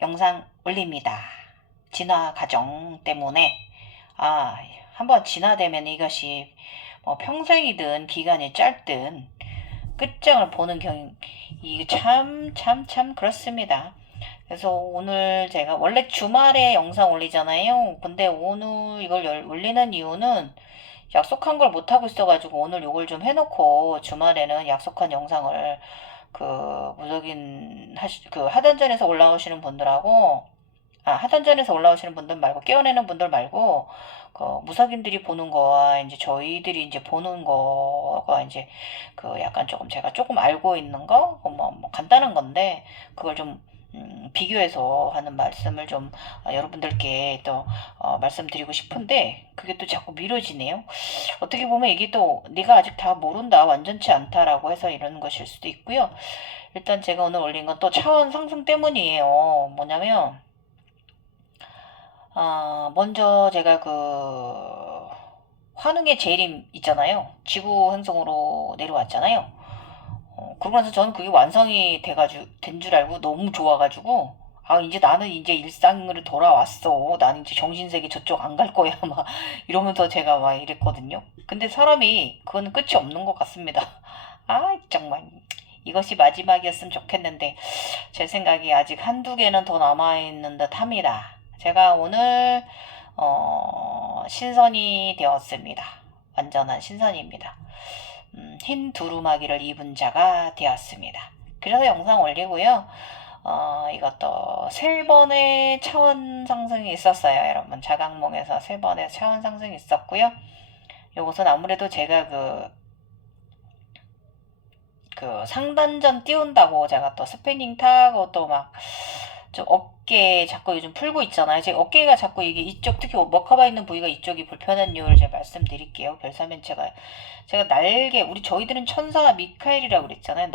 영상 올립니다. 진화 과정 때문에 한번 진화되면 이것이 뭐 평생이든 기간이 짧든 끝장을 보는 이게 참 그렇습니다. 그래서 오늘 제가 원래 주말에 영상 올리잖아요. 근데 오늘 이걸 올리는 이유는 약속한 걸 못하고 있어가지고 오늘 요걸 좀 해놓고 주말에는 약속한 영상을 하단전에서 올라오시는 분들하고 하단전에서 올라오시는 분들 말고 깨어내는 분들 말고 무속인들이 보는 거와 이제 저희들이 이제 보는 거가 이제 약간 조금 제가 조금 알고 있는 거 뭐 간단한 건데 그걸 좀 비교해서 하는 말씀을 좀 여러분들께 또 말씀드리고 싶은데 그게 또 자꾸 미뤄지네요. 어떻게 보면 이게 또 네가 아직 다 모른다 완전치 않다라고 해서 이러는 것일 수도 있고요. 일단 제가 오늘 올린 건 또 차원 상승 때문이에요. 뭐냐면 먼저 제가 환웅의 재림 있잖아요. 지구 행성으로 내려왔잖아요. 그러고 나서 저는 그게 완성이 된 줄 알고 너무 좋아가지고, 이제 나는 이제 일상으로 돌아왔어. 나는 이제 정신세계 저쪽 안 갈 거야. 막 이러면서 제가 막 이랬거든요. 근데 사람이 그거는 끝이 없는 것 같습니다. 정말. 이것이 마지막이었으면 좋겠는데, 제 생각이 아직 한두 개는 더 남아있는 듯 합니다. 제가 오늘, 신선이 되었습니다. 완전한 신선입니다. 흰 두루마기를 입은 자가 되었습니다. 그래서 영상 올리고요. 이것도 세 번의 차원 상승이 있었어요. 여러분, 자각몽에서 세 번의 차원 상승이 있었고요. 요것은 아무래도 제가 상단전 띄운다고 제가 또 스피닝 타고 또 막 좀 어깨 자꾸 요즘 풀고 있잖아요. 제 어깨가 자꾸 이게 이쪽 특히 머카바 있는 부위가 이쪽이 불편한 이유를 제가 말씀드릴게요. 별사면 제가 날개 우리 저희들은 천사 미카엘이라고 그랬잖아요.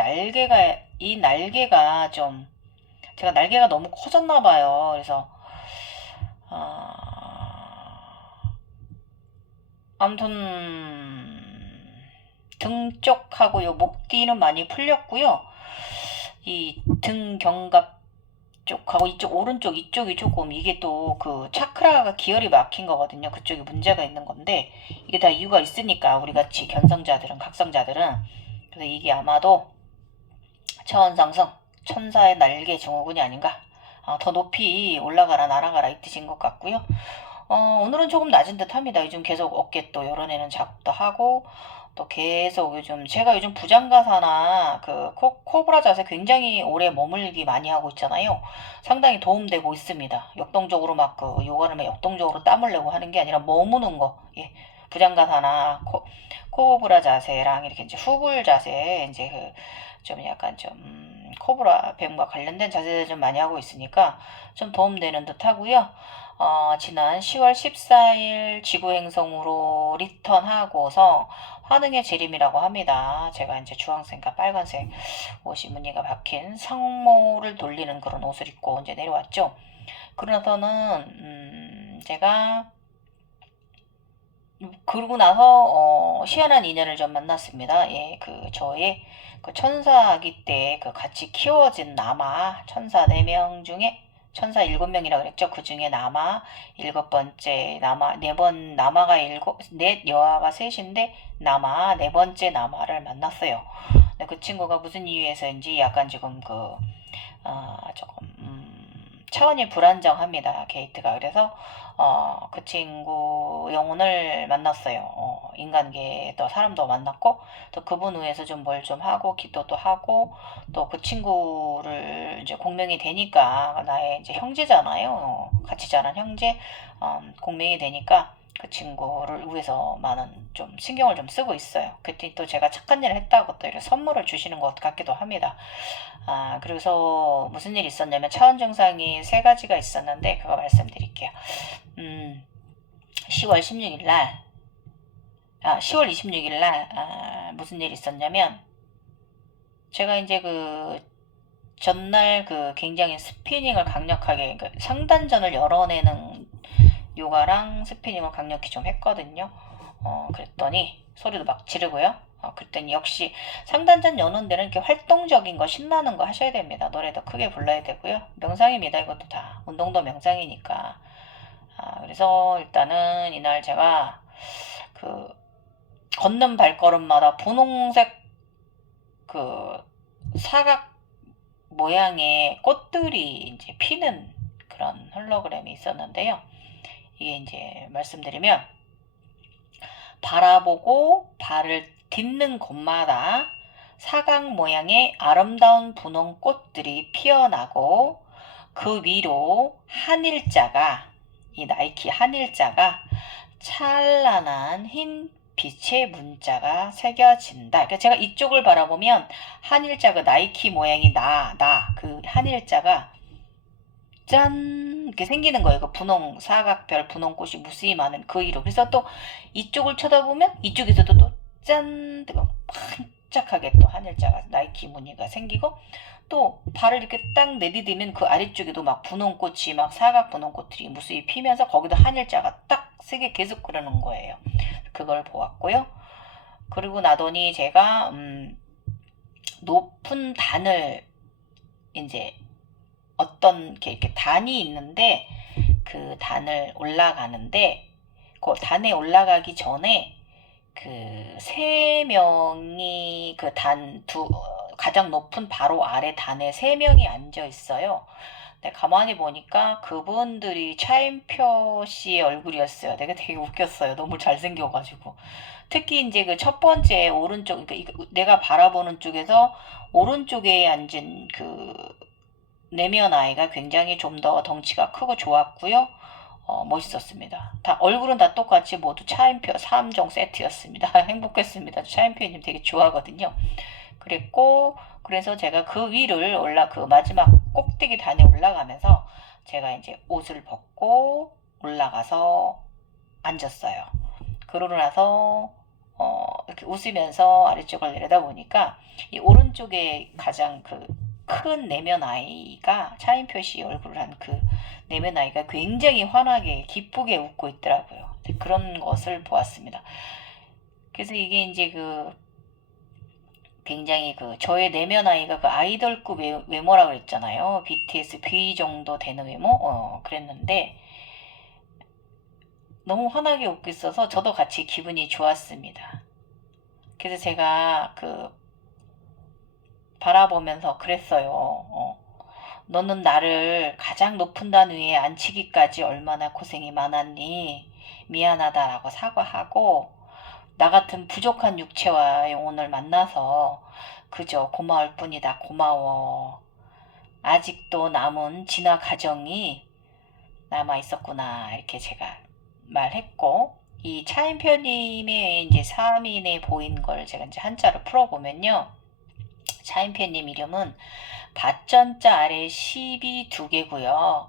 이 날개가 좀 제가 날개가 너무 커졌나 봐요. 그래서 아무튼 등 쪽하고 요 목 뒤는 많이 풀렸고요. 이 등 견갑 쪽하고 이쪽 오른쪽 이쪽이 조금 이게 또 차크라가 기혈이 막힌 거거든요. 그쪽이 문제가 있는 건데 이게 다 이유가 있으니까 우리 같이 견성자들은 각성자들은 그래서 이게 아마도 차원상승 천사의 날개 증후군이 아닌가. 더 높이 올라가라 날아가라 이 뜻인 것 같고요. 오늘은 조금 낮은 듯 합니다. 요즘 계속 어깨 또 열어내는 작업도 하고 또 계속 제가 요즘 부장가사나 코브라 자세 굉장히 오래 머물기 많이 하고 있잖아요. 상당히 도움되고 있습니다. 역동적으로 막 요가를 막 역동적으로 땀을 내고 하는 게 아니라 머무는 거. 예. 부장가사나 코브라 자세랑 이렇게 이제 후굴 자세 이제 좀 약간 좀 코브라 뱀과 관련된 자세를 좀 많이 하고 있으니까 좀 도움되는 듯 하고요. 지난 10월 14일 지구행성으로 리턴하고서 환흥의 재림이라고 합니다. 제가 이제 주황색과 빨간색 옷이 무늬가 박힌 상모를 돌리는 그런 옷을 입고 이제 내려왔죠. 그러고서는 제가 그러고 나서 희한한 인연을 좀 만났습니다. 예, 저의 천사아기 때 같이 키워진 남아 천사 4명 중에 천사 7명이라고 그랬죠. 그 중에 남아 7번째 남아 남아가 넷 여아가 셋인데 남아 4번째 남아를 만났어요. 그 친구가 무슨 이유에서인지 약간 지금 조금 차원이 불안정합니다. 게이트가. 그래서 그 친구 영혼을 만났어요. 인간계도 사람도 만났고 또 그분 위해서 좀 뭘 좀 하고 기도도 하고 또 그 친구를 이제 공명이 되니까 나의 이제 형제잖아요. 같이 자란 형제 공명이 되니까 그 친구를 위해서 많은 좀 신경을 좀 쓰고 있어요. 그때 또 제가 착한 일을 했다고 또 이렇게 선물을 주시는 것 같기도 합니다. 그래서 무슨 일이 있었냐면 차원 증상이 세 가지가 있었는데 그거 말씀드릴게요. 10월 16일 날, 10월 26일 날 무슨 일이 있었냐면 제가 이제 그 전날 그 굉장히 스피닝을 강력하게 상단전을 열어내는 요가랑 스피닝을 강력히 좀 했거든요. 그랬더니 소리도 막 지르고요. 그랬더니 역시 상단전 여는 데는 이렇게 활동적인 거 신나는 거 하셔야 됩니다. 노래도 크게 불러야 되고요. 명상입니다. 이것도 다 운동도 명상이니까. 그래서 일단은 이날 제가 그 걷는 발걸음마다 분홍색 그 사각 모양의 꽃들이 이제 피는 그런 홀로그램이 있었는데요. 이게 이제 말씀드리면 바라보고 발을 딛는 곳마다 사각 모양의 아름다운 분홍 꽃들이 피어나고 그 위로 한일자가 이 나이키 한일자가 찬란한 흰 빛의 문자가 새겨진다. 그러니까 제가 이쪽을 바라보면 한일자 그 나이키 모양이 그 한일자가 짠 이렇게 생기는 거예요. 그 분홍 사각별 분홍꽃이 무수히 많은 그 위로. 그래서 또 이쪽을 쳐다보면 이쪽에서도 또 짠 반짝하게 또 한일자가 나이키 무늬가 생기고 또 발을 이렇게 딱 내디디면 그 아래쪽에도 막 분홍꽃이 막 사각 분홍꽃들이 무수히 피면서 거기도 한일자가 딱 세게 계속 그러는 거예요. 그걸 보았고요. 그리고 나더니 제가 높은 단을 이제 어떤 이렇게 단이 있는데 그 단을 올라가는데 그 단에 올라가기 전에 그 세 명이 그 가장 높은 바로 아래 단에 세 명이 앉아 있어요. 근데 가만히 보니까 그분들이 차인표 씨의 얼굴이었어요. 되게 웃겼어요. 너무 잘생겨가지고. 특히 이제 그 첫 번째 오른쪽, 그러니까 내가 바라보는 쪽에서 오른쪽에 앉은 그 내면 아이가 굉장히 좀 더 덩치가 크고 좋았고요. 멋있었습니다. 얼굴은 다 똑같이 모두 차인표 3종 세트였습니다. 행복했습니다. 차인표님 되게 좋아하거든요. 그래서 제가 그 위를 그 마지막 꼭대기 단에 올라가면서 제가 이제 옷을 벗고 올라가서 앉았어요. 그러고 나서 이렇게 웃으면서 아래쪽을 내려다보니까 이 오른쪽에 가장 그 큰 내면 아이가 차인표 씨 얼굴을 한 그 내면 아이가 굉장히 환하게 기쁘게 웃고 있더라고요. 그런 것을 보았습니다. 그래서 이게 이제 그 굉장히 그 저의 내면 아이가 그 아이돌급 외모라고 그랬잖아요. BTS B 정도 되는 외모 그랬는데 너무 환하게 웃고 있어서 저도 같이 기분이 좋았습니다. 그래서 제가 그 바라보면서 그랬어요. 너는 나를 가장 높은 단 위에 앉히기까지 얼마나 고생이 많았니? 미안하다라고 사과하고 나 같은 부족한 육체와 영혼을 만나서 그저 고마울 뿐이다. 고마워. 아직도 남은 진화 과정이 남아 있었구나. 이렇게 제가 말했고 이 차인표님의 이제 3인에 보인 걸 제가 이제 한자로 풀어보면요. 차인표님 이름은 밭전자 아래 10이 2개고요.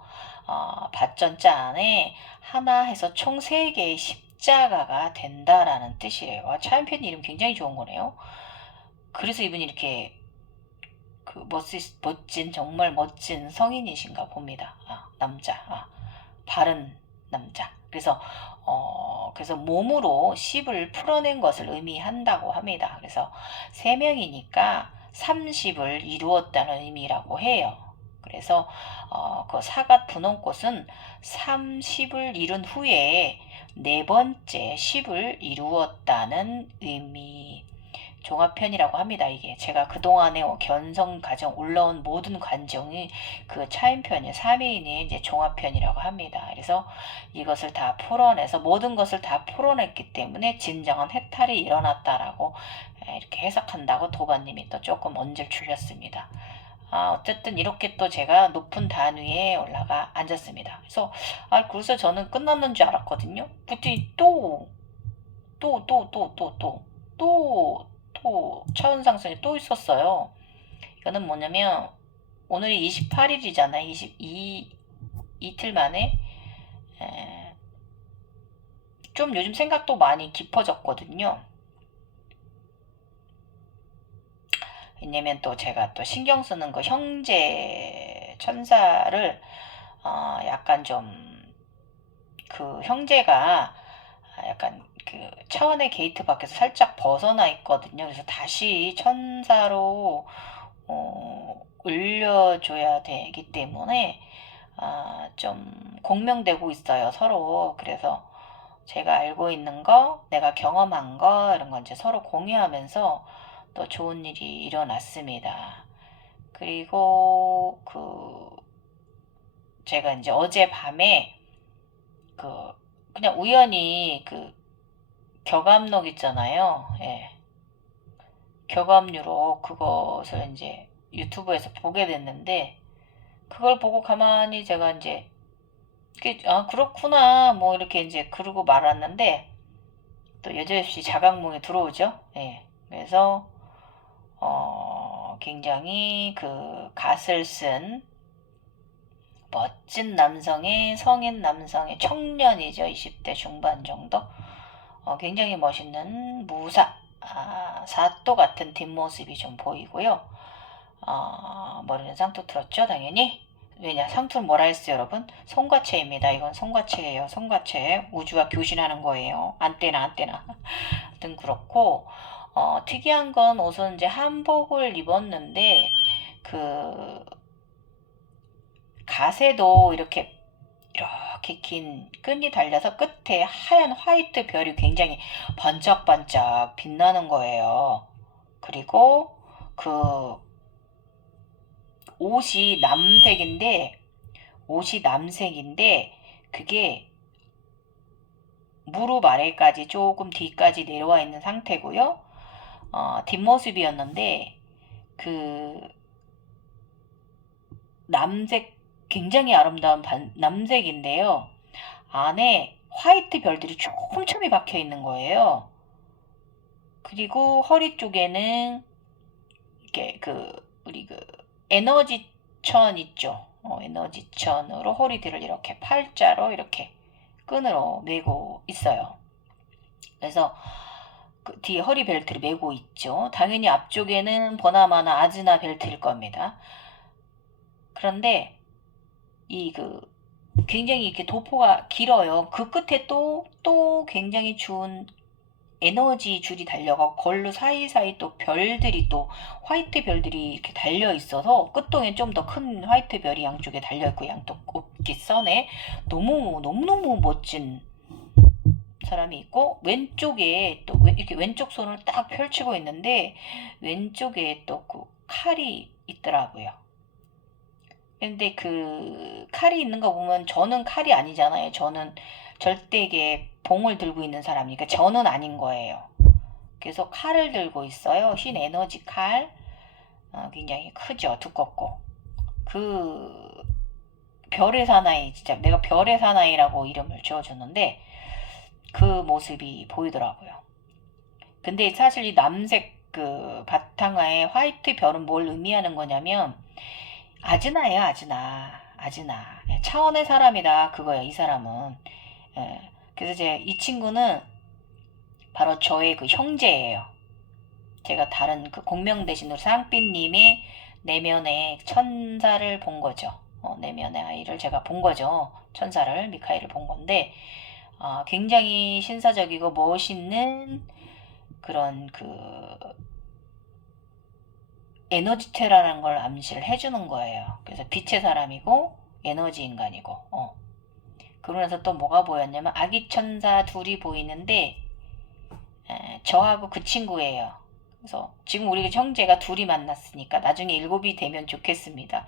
밭전자 안에 하나 해서 총 3개의 십자가가 된다라는 뜻이에요. 차인표님 이름 굉장히 좋은 거네요. 그래서 이분이 이렇게 그 멋진 정말 멋진 성인이신가 봅니다. 남자. 바른 남자. 그래서 몸으로 10을 풀어낸 것을 의미한다고 합니다. 그래서 3명이니까 30을 이루었다는 의미라고 해요. 그래서 그 사각 분홍꽃은 30을 이룬 후에 네 번째 10을 이루었다는 의미. 종합편이라고 합니다. 이게 제가 그동안에 견성 과정 올라온 모든 관정이 그 차인편이 3인의 이제 종합편이라고 합니다. 그래서 이것을 다 풀어내서 모든 것을 다 풀어냈기 때문에 진정한 해탈이 일어났다라고 이렇게 해석한다고 도반님이 또 조금 언질 주셨습니다. 어쨌든 이렇게 또 제가 높은 단 위에 올라가 앉았습니다. 그래서 저는 끝났는 줄 알았거든요. 그랬더니 또 차원상승이 또 있었어요. 이거는 뭐냐면 오늘이 28일이잖아요. 이틀 만에 좀 요즘 생각도 많이 깊어졌거든요. 왜냐면 또 제가 또 신경 쓰는 그 형제 천사를 약간 좀 그 형제가 약간 그 차원의 게이트 밖에서 살짝 벗어나 있거든요. 그래서 다시 천사로 올려줘야 되기 때문에 좀 공명되고 있어요, 서로. 그래서 제가 알고 있는 거, 내가 경험한 거, 이런 거 이제 서로 공유하면서 또 좋은 일이 일어났습니다. 그리고 제가 이제 어젯밤에 그냥 우연히 겨감록 있잖아요. 예. 겨감류로 그것을 이제 유튜브에서 보게 됐는데, 그걸 보고 가만히 제가 이제 그렇구나 뭐 이렇게 이제 그러고 말았는데, 또 여지없이 자각몽이 들어오죠. 예. 그래서 굉장히 그 갓을 쓴 멋진 남성의, 성인 남성의, 청년이죠. 20대 중반 정도. 굉장히 멋있는 사또 같은 뒷모습이 좀 보이고요. 머리는 쌍투 틀었죠, 당연히. 왜냐, 상투는 뭐라 했어요, 여러분? 송과체입니다. 이건 송과체예요. 송과체. 우주와 교신하는 거예요. 안떼나, 안떼나. 등 그렇고, 특이한 건 우선 이제 한복을 입었는데, 가세도 이렇게 긴 끈이 달려서 끝에 하얀 화이트 별이 굉장히 반짝반짝 빛나는 거예요. 그리고 그 옷이 남색인데 그게 무릎 아래까지 조금 뒤까지 내려와 있는 상태고요. 뒷모습이었는데 그 남색, 굉장히 아름다운 남색인데요. 안에 화이트 별들이 촘촘히 박혀 있는 거예요. 그리고 허리 쪽에는 이렇게 우리 에너지천 있죠. 에너지천으로 허리들을 이렇게 팔자로 이렇게 끈으로 매고 있어요. 그래서 그 뒤에 허리 벨트를 매고 있죠. 당연히 앞쪽에는 보나마나 아즈나 벨트일 겁니다. 그런데 굉장히 이렇게 도포가 길어요. 그 끝에 또 굉장히 좋은 에너지 줄이 달려가고 걸로 사이사이 또 별들이 또 화이트 별들이 이렇게 달려 있어서 끝동에 좀 더 큰 화이트 별이 양쪽에 달려 있고 양쪽 옷깃선에 너무너무 멋진 사람이 있고, 왼쪽에 또 이렇게 왼쪽 손을 딱 펼치고 있는데 왼쪽에 또 그 칼이 있더라고요. 근데 그 칼이 있는 거 보면 저는 칼이 아니잖아요. 저는 절대게 봉을 들고 있는 사람이니까 저는 아닌 거예요. 그래서 칼을 들고 있어요. 흰 에너지 칼. 굉장히 크죠. 두껍고. 별의 사나이, 진짜 내가 별의 사나이라고 이름을 지어줬는데 그 모습이 보이더라고요. 근데 사실 이 남색 바탕화에 화이트 별은 뭘 의미하는 거냐면 아즈나예요, 아즈나. 아즈나. 예, 차원의 사람이다. 그거야, 이 사람은. 예, 그래서 이 친구는 바로 저의 그 형제예요. 제가 다른 그 공명 대신으로 쌍빛님의 내면의 천사를 본 거죠. 내면의 아이를 제가 본 거죠. 천사를, 미카엘을 본 건데, 굉장히 신사적이고 멋있는 그런 에너지테라는 걸 암시를 해주는 거예요. 그래서 빛의 사람이고 에너지 인간이고. 그러면서 또 뭐가 보였냐면 아기 천사 둘이 보이는데 저하고 그 친구예요. 그래서 지금 우리 형제가 둘이 만났으니까 나중에 일곱이 되면 좋겠습니다.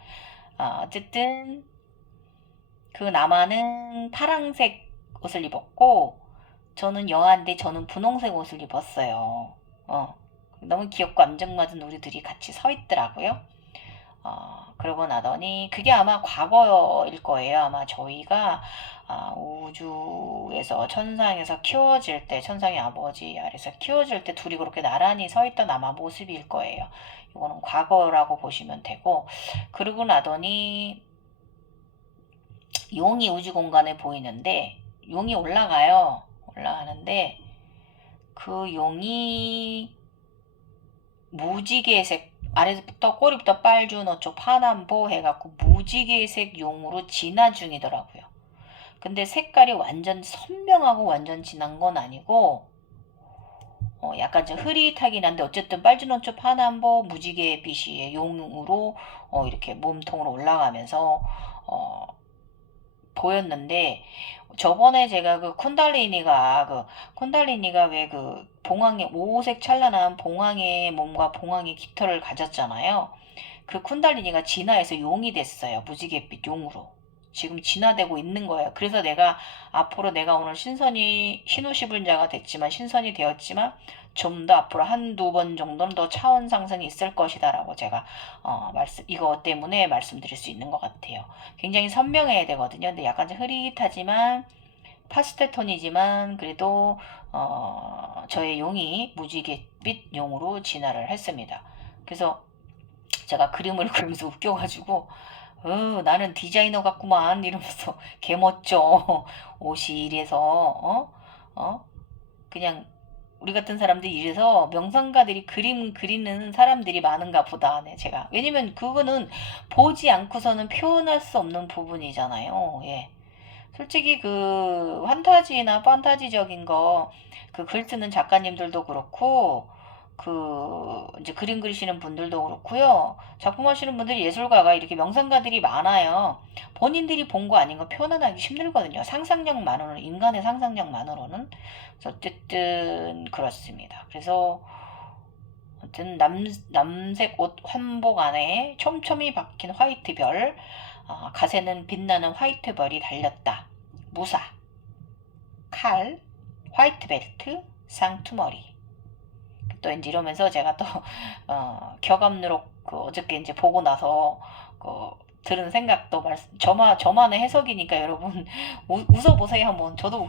어쨌든 그 남아는 파랑색 옷을 입었고 저는 여아인데 저는 분홍색 옷을 입었어요. 너무 귀엽고 안정맞은 우리들이 같이 서 있더라고요. 그러고 나더니 그게 아마 과거일 거예요. 아마 저희가 우주에서 천상에서 키워질 때, 천상의 아버지 아래서 키워질 때 둘이 그렇게 나란히 서 있던 아마 모습일 거예요. 이거는 과거라고 보시면 되고, 그러고 나더니 용이 우주 공간에 보이는데 용이 올라가요. 올라가는데 그 용이 무지개색 아래부터 꼬리부터 빨주 어쪽 파남보 해갖고 무지개색 용으로 진화 중이더라고요. 근데 색깔이 완전 선명하고 완전 진한 건 아니고 약간 좀 흐릿하긴 한데 어쨌든 빨주노초 파남보 무지개빛이 용으로 이렇게 몸통으로 올라가면서 어, 보였는데 저번에 제가 그 쿤달리니가 왜 그 봉황의 오색 찬란한 봉황의 몸과 봉황의 깃털을 가졌잖아요. 그 쿤달리니가 진화해서 용이 됐어요. 무지갯빛 용으로. 지금 진화되고 있는 거예요. 그래서 내가 앞으로 내가 오늘 신우시불자가 됐지만 신선이 되었지만 좀 더 앞으로 한두 번 정도는 더 차원 상승이 있을 것이다라고 제가 이거 때문에 말씀드릴 수 있는 것 같아요. 굉장히 선명해야 되거든요. 근데 약간 좀 흐릿하지만 파스텔 톤이지만 그래도 저의 용이 무지갯빛 용으로 진화를 했습니다. 그래서 제가 그림을 그리면서 웃겨가지고 나는 디자이너 같구만 이러면서 개멋져 옷이 이래서 그냥 우리 같은 사람들이 이래서 명상가들이 그림 그리는 사람들이 많은가 보다. 네, 제가 왜냐면 그거는 보지 않고서는 표현할 수 없는 부분이잖아요. 예. 솔직히 그 환타지나 판타지적인 거 그 글 쓰는 작가님들도 그렇고 그 이제 그림 그리시는 분들도 그렇고요. 작품하시는 분들이 예술가가 이렇게 명상가들이 많아요. 본인들이 본 거 아닌 거 표현하기 힘들거든요. 상상력만으로는 인간의 상상력만으로는. 그래서 어쨌든 그렇습니다. 그래서 아무튼 남색 옷 환복 안에 촘촘히 박힌 화이트 별, 가세는 빛나는 화이트 별이 달렸다. 무사, 칼, 화이트 벨트, 쌍투머리. 또 이제 이러면서 제가 또 격암누록 그 어저께 이제 보고 나서 그 들은 생각도 저만의 해석이니까 여러분 웃어보세요 한번. 저도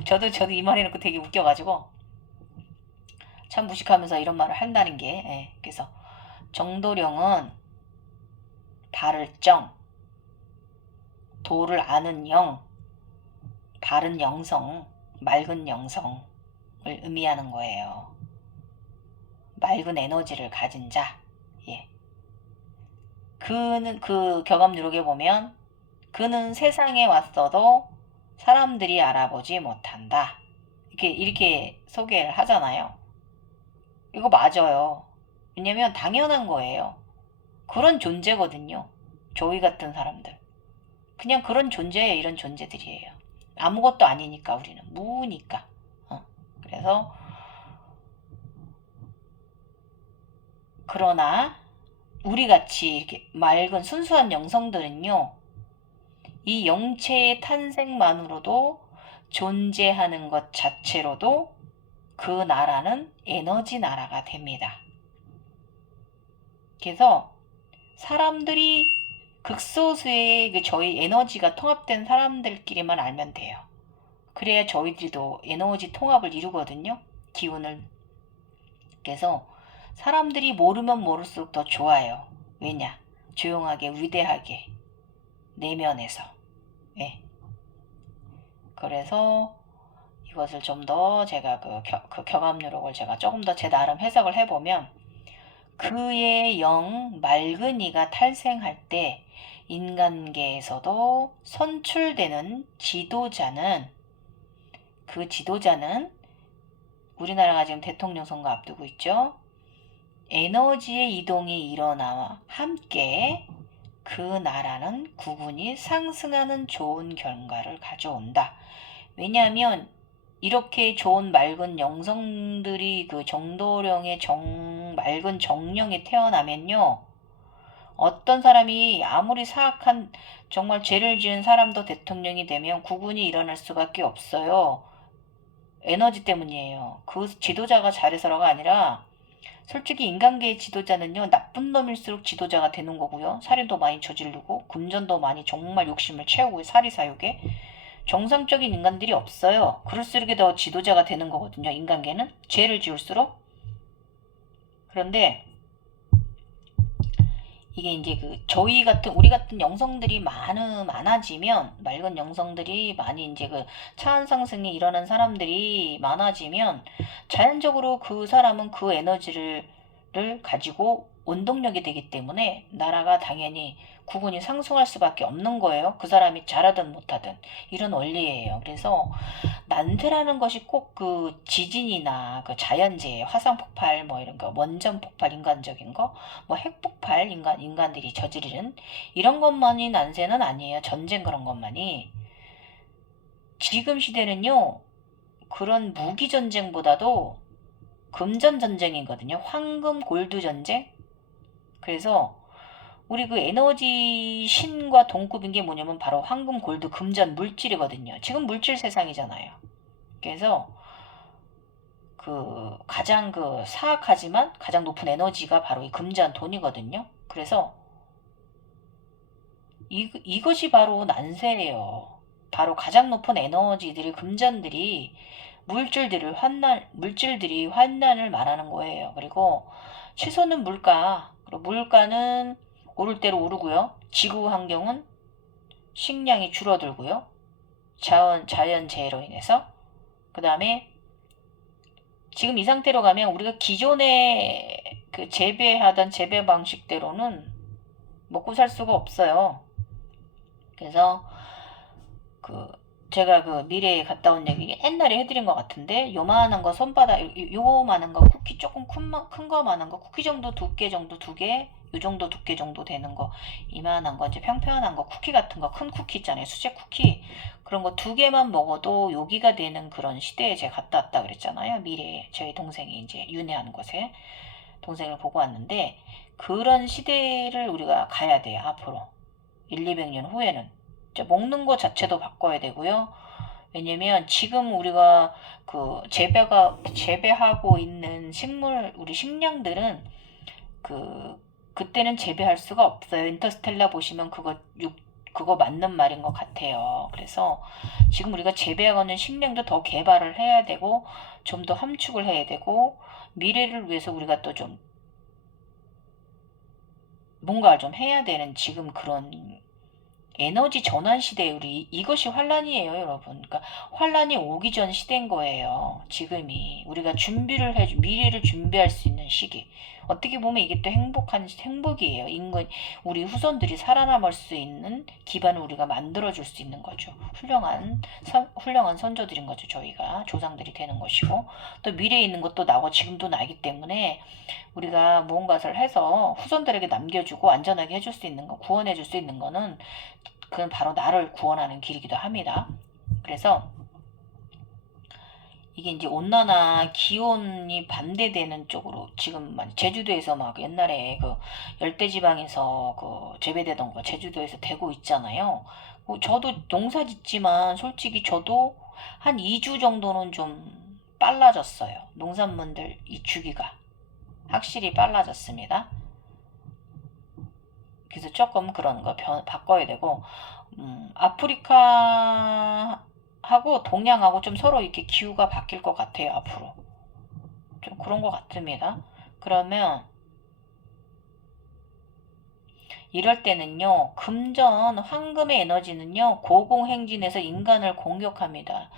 이 말이 놓고 되게 웃겨가지고 참 무식하면서 이런 말을 한다는 게 그래서 정도령은 발을 정, 도를 아는 영, 바른 영성, 맑은 영성을 의미하는 거예요. 맑은 에너지를 가진 자. 예. 그는 그 격암누룩에 보면 그는 세상에 왔어도 사람들이 알아보지 못한다. 이렇게 소개를 하잖아요. 이거 맞아요. 왜냐면 당연한 거예요. 그런 존재거든요. 저희 같은 사람들. 그냥 그런 존재예요. 이런 존재들이에요. 아무것도 아니니까 우리는 무니까. 그래서 그러나 우리같이 이렇게 맑은 순수한 영성들은요. 이 영체의 탄생만으로도 존재하는 것 자체로도 그 나라는 에너지 나라가 됩니다. 그래서 사람들이 극소수의 저희 에너지가 통합된 사람들끼리만 알면 돼요. 그래야 저희들도 에너지 통합을 이루거든요. 기운을. 그래서 사람들이 모르면 모를수록 더 좋아요. 왜냐? 조용하게 위대하게 내면에서. 예. 그래서 이것을 좀 더 제가 그 격암누룩을 제가 조금 더 제 나름 해석을 해보면 그의 영 맑은 이가 탈생할 때 인간계에서도 선출되는 지도자는 그 지도자는 우리나라가 지금 대통령 선거 앞두고 있죠. 에너지의 이동이 일어나와 함께 그 나라는 구분이 상승하는 좋은 결과를 가져온다. 왜냐하면 이렇게 좋은 맑은 영성들이 그 정도령의 맑은 정령이 태어나면요. 어떤 사람이 아무리 사악한 정말 죄를 지은 사람도 대통령이 되면 구분이 일어날 수밖에 없어요. 에너지 때문이에요. 그 지도자가 잘해서가 아니라 솔직히 인간계의 지도자는요. 나쁜 놈일수록 지도자가 되는 거고요. 살인도 많이 저지르고 금전도 많이 정말 욕심을 채우고 사리사욕에 정상적인 인간들이 없어요. 그럴수록 더 지도자가 되는 거거든요. 인간계는 죄를 지을수록. 그런데 이게 이제 우리 같은 영성들이 많아지면, 맑은 영성들이 많이 이제 그 차원 상승이 일어난 사람들이 많아지면, 자연적으로 그 사람은 그 에너지를 가지고 원동력이 되기 때문에 나라가 당연히 국운이 상승할 수밖에 없는 거예요. 그 사람이 잘하든 못하든 이런 원리예요. 그래서 난세라는 것이 꼭 그 지진이나 그 자연재해, 화산 폭발 뭐 이런 거, 원전 폭발 인간적인 거, 뭐 핵 폭발 인간들이 저지르는 이런 것만이 난세는 아니에요. 전쟁 그런 것만이. 지금 시대는요. 그런 무기 전쟁보다도 금전 전쟁이거든요. 황금 골드 전쟁. 그래서 우리 그 에너지 신과 동급인 게 뭐냐면 바로 황금 골드 금전 물질이거든요. 지금 물질 세상이잖아요. 그래서 그 가장 그 사악하지만 가장 높은 에너지가 바로 이 금전 돈이거든요. 그래서 이것이 바로 난세예요. 바로 가장 높은 에너지들이 금전들이 물질들이 환난을 말하는 거예요. 그리고 치솟는 물가, 그리고 물가는 오를 대로 오르고요. 지구 환경은 식량이 줄어들고요. 자연재해로 인해서. 그 다음에 지금 이 상태로 가면 우리가 기존에 그 재배하던 재배 방식대로는 먹고 살 수가 없어요. 그래서 그 제가 그 미래에 갔다 온 얘기 옛날에 해드린 것 같은데 요만한 거 손바닥 요만한 거 쿠키 조금 큰 거만한 거 쿠키 정도 두께 정도 두 개 요 정도 두께 정도 되는 거 이만한 거 이제 평평한 거 쿠키 같은 거 큰 쿠키 있잖아요 수제 쿠키 그런 거 두 개만 먹어도 요기가 되는 그런 시대에 제가 갔다 왔다 그랬잖아요 미래에 저희 동생이 이제 윤회하는 곳에 동생을 보고 왔는데 그런 시대를 우리가 가야 돼요 앞으로 1, 200년 후에는 먹는 거 자체도 바꿔야 되고요. 왜냐면 지금 우리가 그 재배하고 있는 우리 식량들은 그때는 재배할 수가 없어요. 인터스텔라 보시면 그거 맞는 말인 것 같아요. 그래서 지금 우리가 재배하고 있는 식량도 더 개발을 해야 되고 좀 더 함축을 해야 되고 미래를 위해서 우리가 또 좀 뭔가를 좀 해야 되는 지금 그런 에너지 전환 시대에 우리 이것이 환란이에요, 여러분. 그러니까 환란이 오기 전 시대인 거예요. 지금이 우리가 미래를 준비할 수 있는 시기. 어떻게 보면 이게 또 행복이에요. 우리 후손들이 살아남을 수 있는 기반을 우리가 만들어줄 수 있는 거죠. 훌륭한 선조들인 거죠. 저희가 조상들이 되는 것이고 또 미래에 있는 것도 나고 지금도 나기 때문에 우리가 무언가를 해서 후손들에게 남겨주고 안전하게 해줄 수 있는 거, 구원해줄 수 있는 거는 그건 바로 나를 구원하는 길이기도 합니다. 그래서 이게 이제 온난화 기온이 반대되는 쪽으로 지금 제주도에서 막 옛날에 그 열대지방에서 그 재배되던 거 제주도에서 되고 있잖아요. 저도 농사 짓지만 솔직히 저도 한 2주 정도는 좀 빨라졌어요. 농산물들 이 주기가 확실히 빨라졌습니다. 그래서 조금 그런 거 바꿔야 되고 아프리카하고 동양하고 좀 서로 이렇게 기후가 바뀔 것 같아요 앞으로 좀 그런 것 같습니다. 그러면 이럴 때는요 금전 황금의 에너지는요 고공행진해서 인간을 공격합니다.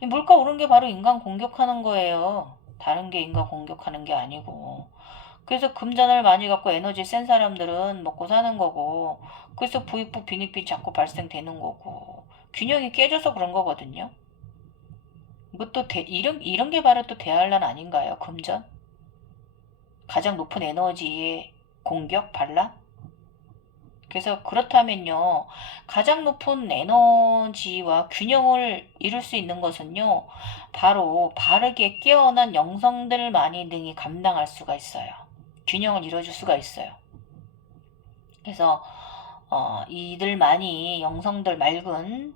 물가 오른 게 바로 인간 공격하는 거예요. 다른 게 인간 공격하는 게 아니고 그래서 금전을 많이 갖고 에너지 센 사람들은 먹고 사는 거고 그래서 부익부 빈익빈 자꾸 발생되는 거고 균형이 깨져서 그런 거거든요. 이것도 이런 게 바로 또 대환란 아닌가요? 금전? 가장 높은 에너지의 공격, 반란? 그래서 그렇다면요. 가장 높은 에너지와 균형을 이룰 수 있는 것은요. 바로 바르게 깨어난 영성들만이 능히 감당할 수가 있어요. 균형을 이뤄줄 수가 있어요. 그래서 이들만이 영성들 밝은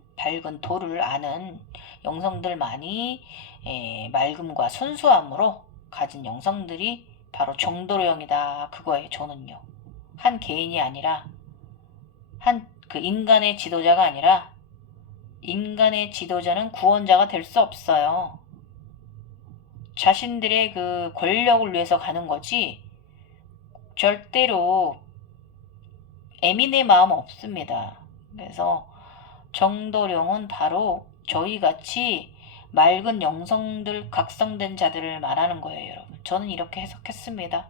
도를 아는 영성들만이 맑음과 순수함으로 가진 영성들이 바로 정도로형이다. 그거예요. 저는요. 한 개인이 아니라 그 인간의 지도자가 아니라 인간의 지도자는 구원자가 될 수 없어요. 자신들의 그 권력을 위해서 가는 거지 절대로 애민의 마음 없습니다. 그래서 정도령은 바로 저희같이 맑은 영성들 각성된 자들을 말하는 거예요. 여러분. 저는 이렇게 해석했습니다.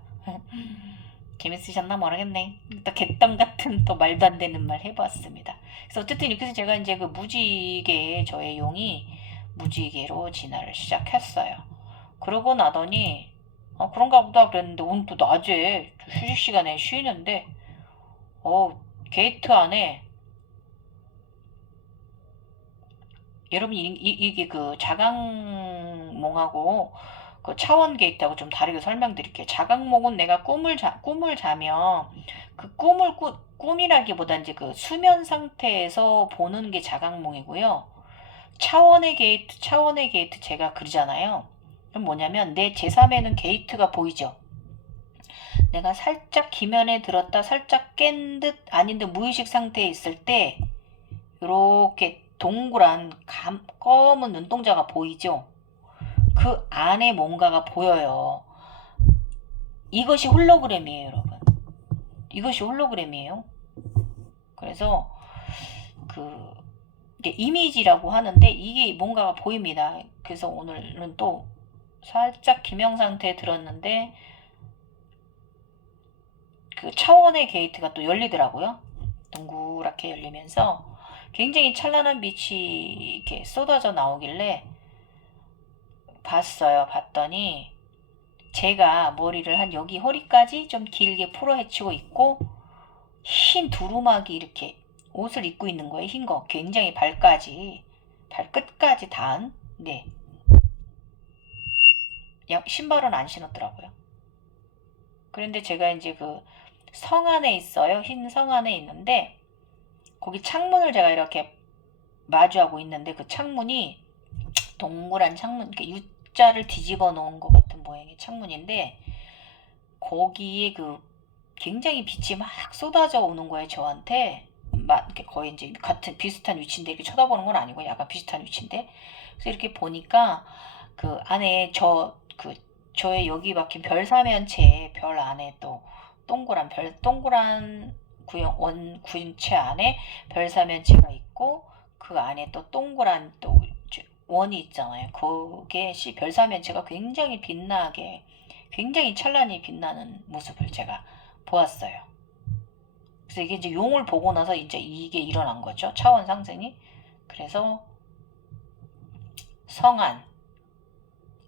재밌으셨나 모르겠네. 또 개떡 같은 또 말도 안 되는 말 해봤습니다. 그래서 어쨌든 이렇게 해서 제가 이제 그 무지개 저의 용이 무지개로 진화를 시작했어요. 그러고 나더니 그런가 보다 그랬는데 오늘 또 낮에 휴식 시간에 쉬는데 게이트 안에 여러분 이게 그 자각몽하고 그 차원 게이트하고 좀 다르게 설명드릴게요. 자각몽은 내가 꿈을 자면 그 꿈이라기보다 이제 그 수면 상태에서 보는 게 자각몽이고요. 차원의 게이트 제가 그리잖아요. 그럼 뭐냐면 내 제3에는 게이트가 보이죠. 내가 살짝 기면에 들었다 살짝 깬 듯 아닌 듯 무의식 상태에 있을 때 이렇게 동그란 검은 눈동자가 보이죠. 그 안에 뭔가가 보여요. 이것이 홀로그램이에요, 여러분. 이것이 홀로그램이에요. 그래서 그 이게 이미지라고 하는데 이게 뭔가가 보입니다. 그래서 오늘은 또 살짝 기명 상태에 들었는데 그 차원의 게이트가 또 열리더라고요. 동그랗게 열리면서 굉장히 찬란한 빛이 이렇게 쏟아져 나오길래 봤어요. 봤더니 제가 머리를 한 여기 허리까지 좀 길게 풀어 헤치고 있고 흰 두루마기 이렇게 옷을 입고 있는 거예요. 흰 거. 굉장히 발끝까지 닿은. 네. 신발은 안 신었더라고요. 그런데 제가 이제 그 성 안에 있어요. 흰 성 안에 있는데 거기 창문을 제가 이렇게 마주하고 있는데 그 창문이 동그란 창문, U자를 뒤집어 놓은 것 같은 모양의 창문인데 거기에 그 굉장히 빛이 막 쏟아져 오는 거예요. 저한테 거의 이제 같은 비슷한 위치인데 이렇게 쳐다보는 건 아니고 약간 비슷한 위치인데 그래서 이렇게 보니까 그 안에 저의 여기 박힌 별 사면체에 별 안에 또 동그란 구인체 안에 별 사면체가 있고 그 안에 또 동그란 또 원이 있잖아요. 그게 별 사면체가 굉장히 빛나게 굉장히 찬란히 빛나는 모습을 제가 보았어요. 그래서 이게 이제 용을 보고 나서 이제 이게 일어난 거죠. 차원 상승이. 그래서 성안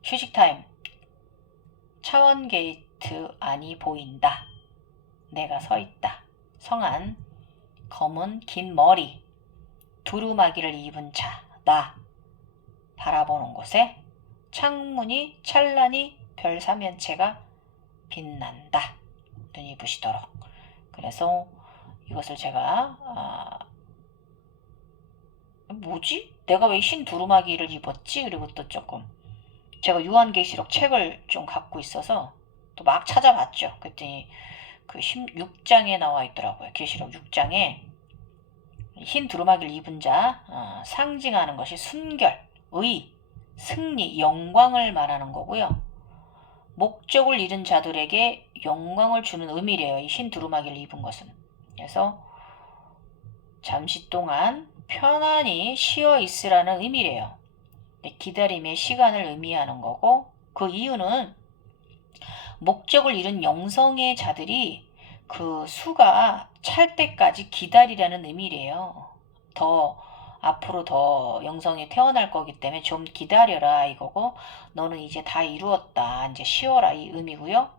휴식 타임 차원 게이트 안이 보인다. 내가 서 있다. 성안 검은 긴 머리 두루마기를 입은 자 나 바라보는 곳에 창문이 찬란히 별 사면체가 빛난다. 눈이 부시도록. 그래서 이것을 제가 뭐지? 내가 왜 흰 두루마기를 입었지? 그리고 또 조금 제가 요한계시록 책을 좀 갖고 있어서 또 막 찾아봤죠. 그랬더니 그 16장에 나와 있더라고요. 계시록 6장에 흰 두루마기를 입은 자 상징하는 것이 순결, 의, 승리, 영광을 말하는 거고요. 목적을 잃은 자들에게 영광을 주는 의미래요. 이 흰 두루마기를 입은 것은. 그래서 잠시 동안 편안히 쉬어 있으라는 의미래요. 기다림의 시간을 의미하는 거고 그 이유는 목적을 잃은 영성의 자들이 그 수가 찰 때까지 기다리라는 의미래요. 앞으로 더 영성이 태어날 거기 때문에 좀 기다려라 이거고 너는 이제 다 이루었다. 이제 쉬어라 이 의미고요.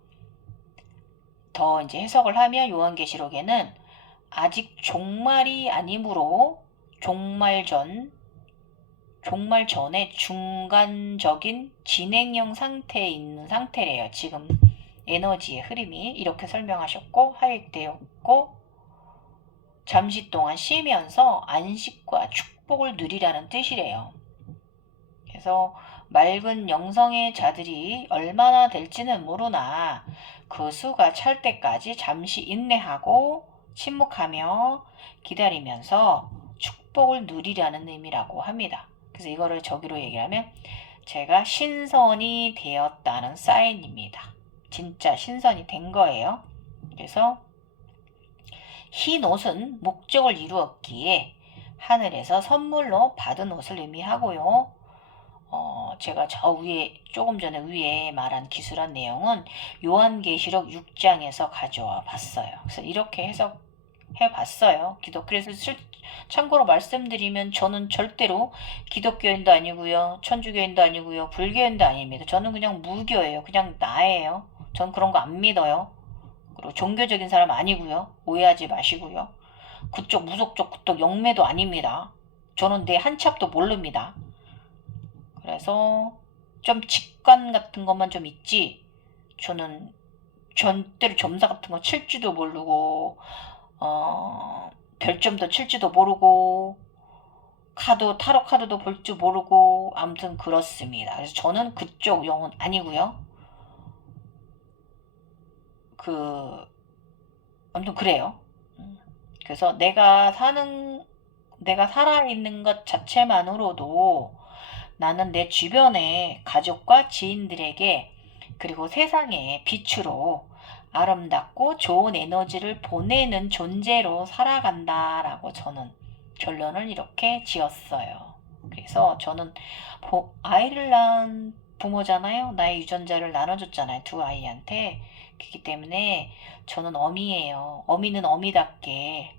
더 이제 해석을 하면 요한계시록에는 아직 종말이 아니므로 종말 전에 중간적인 진행형 상태에 있는 상태래요. 지금 에너지의 흐름이 이렇게 설명하셨고 하획되었고 잠시 동안 쉬면서 안식과 축복을 누리라는 뜻이래요. 그래서 맑은 영성의 자들이 얼마나 될지는 모르나 그 수가 찰 때까지 잠시 인내하고 침묵하며 기다리면서 축복을 누리라는 의미라고 합니다. 그래서 이거를 저기로 얘기하면 제가 신선이 되었다는 사인입니다. 진짜 신선이 된 거예요. 그래서 흰 옷은 목적을 이루었기에 하늘에서 선물로 받은 옷을 의미하고요. 제가 저 위에 조금 전에 위에 말한 기술한 내용은 요한계시록 6장에서 가져와 봤어요. 그래서 이렇게 해석해 봤어요. 그래서 참고로 말씀드리면 저는 절대로 기독교인도 아니고요, 천주교인도 아니고요, 불교인도 아닙니다. 저는 그냥 무교예요. 그냥 나예요. 전 그런 거 안 믿어요. 그리고 종교적인 사람 아니고요. 오해하지 마시고요. 그쪽 무속적 그쪽 영매도 아닙니다. 저는 내 한 치 앞도 모릅니다. 그래서 좀 직관 같은 것만 좀 있지, 저는 전대로 점사 같은 거 칠지도 모르고 별점도 칠지도 모르고 타로 카드도 볼 줄 모르고 아무튼 그렇습니다. 그래서 저는 그쪽 영은 아니고요. 아무튼 그래요. 그래서 내가 살아있는 것 자체만으로도 나는 내 주변의 가족과 지인들에게 그리고 세상에 빛으로 아름답고 좋은 에너지를 보내는 존재로 살아간다라고 저는 결론을 이렇게 지었어요. 그래서 저는 아이를 낳은 부모잖아요. 나의 유전자를 나눠줬잖아요. 두 아이한테. 그렇기 때문에 저는 어미예요. 어미는 어미답게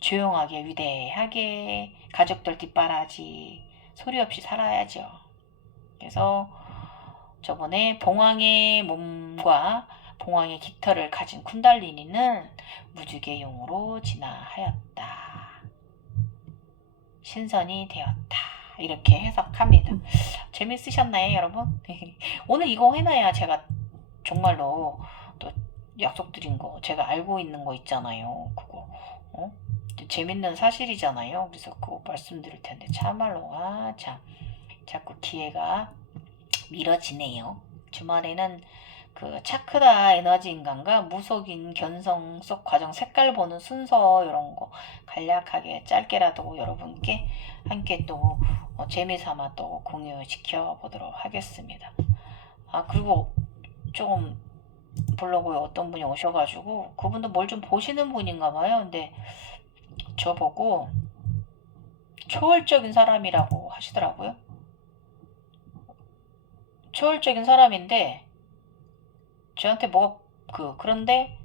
조용하게 위대하게 가족들 뒷바라지 소리 없이 살아야죠. 그래서 저번에 봉황의 몸과 봉황의 깃털을 가진 쿤달리니는 무지개 용으로 진화하였다. 신선이 되었다. 이렇게 해석합니다. 재밌으셨나요, 여러분? 오늘 이거 해놔야 제가 정말로 또 약속드린 거, 제가 알고 있는 거 있잖아요. 그거 재밌는 사실이잖아요. 그래서 그거 말씀드릴 텐데 참말로 참 자꾸 기회가 미뤄지네요. 주말에는 그 차크라 에너지 인간과 무속인 견성 속 과정 색깔 보는 순서 이런 거 간략하게 짧게라도 여러분께 함께 또 재미삼아 또 공유시켜 보도록 하겠습니다. 그리고 조금 블로그에 어떤 분이 오셔가지고 그분도 뭘 좀 보시는 분인가 봐요. 근데 저보고 초월적인 사람이라고 하시더라고요. 초월적인 사람인데 저한테 그런데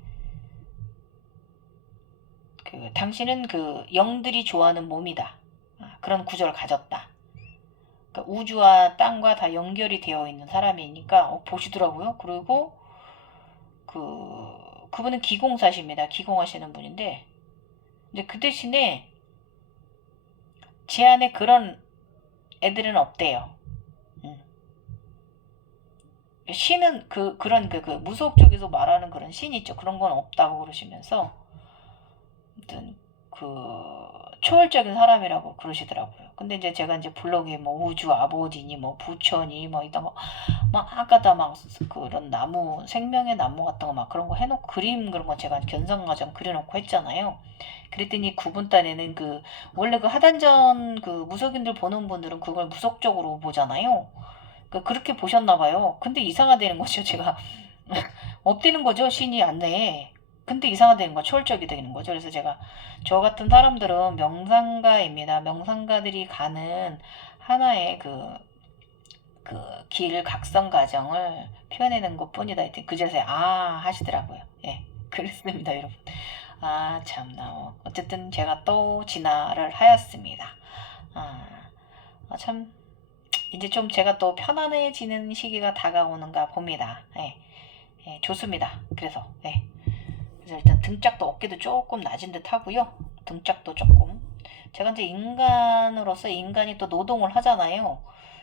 당신은 영들이 좋아하는 몸이다. 그런 구조를 가졌다. 그러니까 우주와 땅과 다 연결이 되어 있는 사람이니까 보시더라고요. 그리고 그분은 기공사십니다. 기공하시는 분인데, 근데 그 대신에 제 안에 그런 애들은 없대요. 신은 그런 무속 쪽에서 말하는 그런 신 있죠. 그런 건 없다고 그러시면서 아무튼 초월적인 사람이라고 그러시더라고요. 근데 이제 제가 이제 블로그에 뭐 우주 아버지니 뭐 부처니 뭐 이런 거 막 아까다 막 그런 나무 생명의 나무 같은 거 막 그런 거 해놓고 그림 그런 거 제가 견성과정 그려놓고 했잖아요. 그랬더니 그분 딴에는 원래 하단전 무속인들 보는 분들은 그걸 무속적으로 보잖아요. 그렇게 보셨나봐요. 근데 이상하다는 거죠. 제가 업되는 거죠. 신이 안내에. 근데 이상하다는 거, 초월적이 되는 거죠. 그래서 제가 저 같은 사람들은 명상가입니다. 명상가들이 가는 하나의 길 각성 과정을 표현해낸 것 뿐이다. 그제서야 하시더라고요. 예, 그랬습니다, 여러분. 참나. 어쨌든 제가 또 진화를 하였습니다. 참 이제 좀 제가 또 편안해지는 시기가 다가오는가 봅니다. 예, 좋습니다. 그래서 일단 등짝도 어깨도 조금 낮은 듯 하고요. 등짝도 조금. 제가 이제 인간으로서 인간이 또 노동을 하잖아요.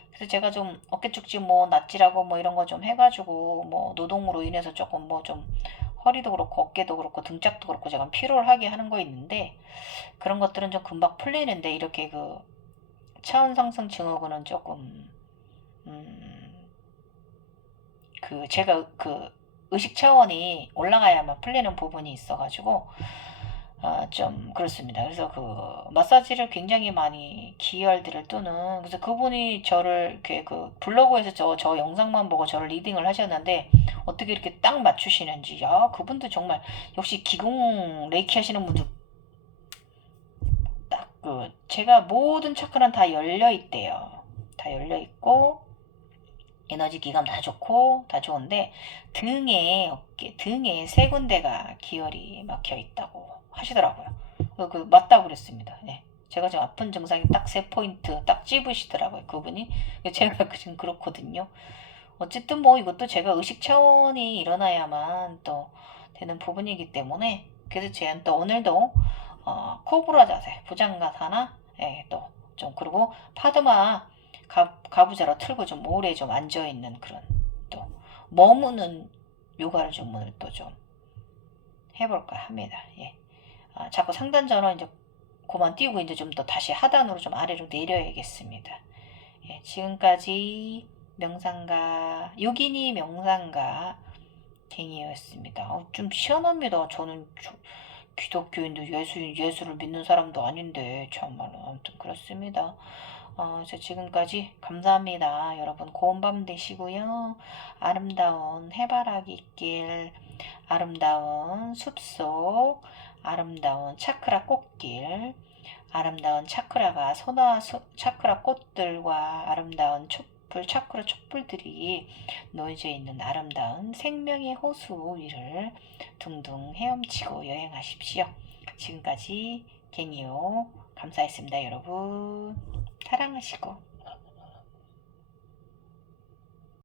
그래서 제가 좀 어깨 축지 뭐 낫지라고 뭐 이런 거 좀 해가지고 뭐 노동으로 인해서 조금 뭐 좀 허리도 그렇고 어깨도 그렇고 등짝도 그렇고 제가 피로를 하게 하는 거 있는데 그런 것들은 좀 금방 풀리는데 이렇게 차원 상승 증후군은 조금 제가 의식 차원이 올라가야만 풀리는 부분이 있어가지고 좀 그렇습니다. 그래서 마사지를 굉장히 많이 기혈들을 뜨는, 그래서 그분이 저를 이렇게 블로그에서 저 영상만 보고 저를 리딩을 하셨는데 어떻게 이렇게 딱 맞추시는지, 그분도 정말 역시 기공 레이키 하시는 분들 딱 제가 모든 차크는 다 열려 있대요. 다 열려 있고 에너지 기감 다 좋고 다 좋은데 어깨 등에 세 군데가 기혈이 막혀 있다고 하시더라고요. 맞다고 그랬습니다. 네. 제가 지금 아픈 증상이 딱 세 포인트 딱 찝으시더라고요. 그분이. 제가 지금 그렇거든요. 어쨌든 뭐 이것도 제가 의식 차원이 일어나야만 또 되는 부분이기 때문에 그래서 제가 또 오늘도 코브라 자세, 부장가사나 예, 또 좀 그리고 파드마 가부좌로 틀고 좀 오래 좀 앉아 있는 그런 또 머무는 요가를 좀 오늘 또 좀 해볼까 합니다. 예. 자꾸 상단 전원 이제 그만 띄우고 이제 좀 더 다시 하단으로 좀 아래로 내려야겠습니다. 예, 지금까지 명상가 요기니 명상가 갱이었습니다. 좀 시원합니다. 저는 기독교인도 예수를 믿는 사람도 아닌데 참말로 아무튼 그렇습니다. 그래서 지금까지 감사합니다. 여러분 고운 밤 되시고요. 아름다운 해바라기 길, 아름다운 숲속, 아름다운 차크라 꽃길, 아름다운 차크라가 차크라 꽃들과 아름다운 차크라 촛불들이 놓여져 있는 아름다운 생명의 호수 위를 둥둥 헤엄치고 여행하십시오. 지금까지 개니오 감사했습니다. 여러분 사랑하시고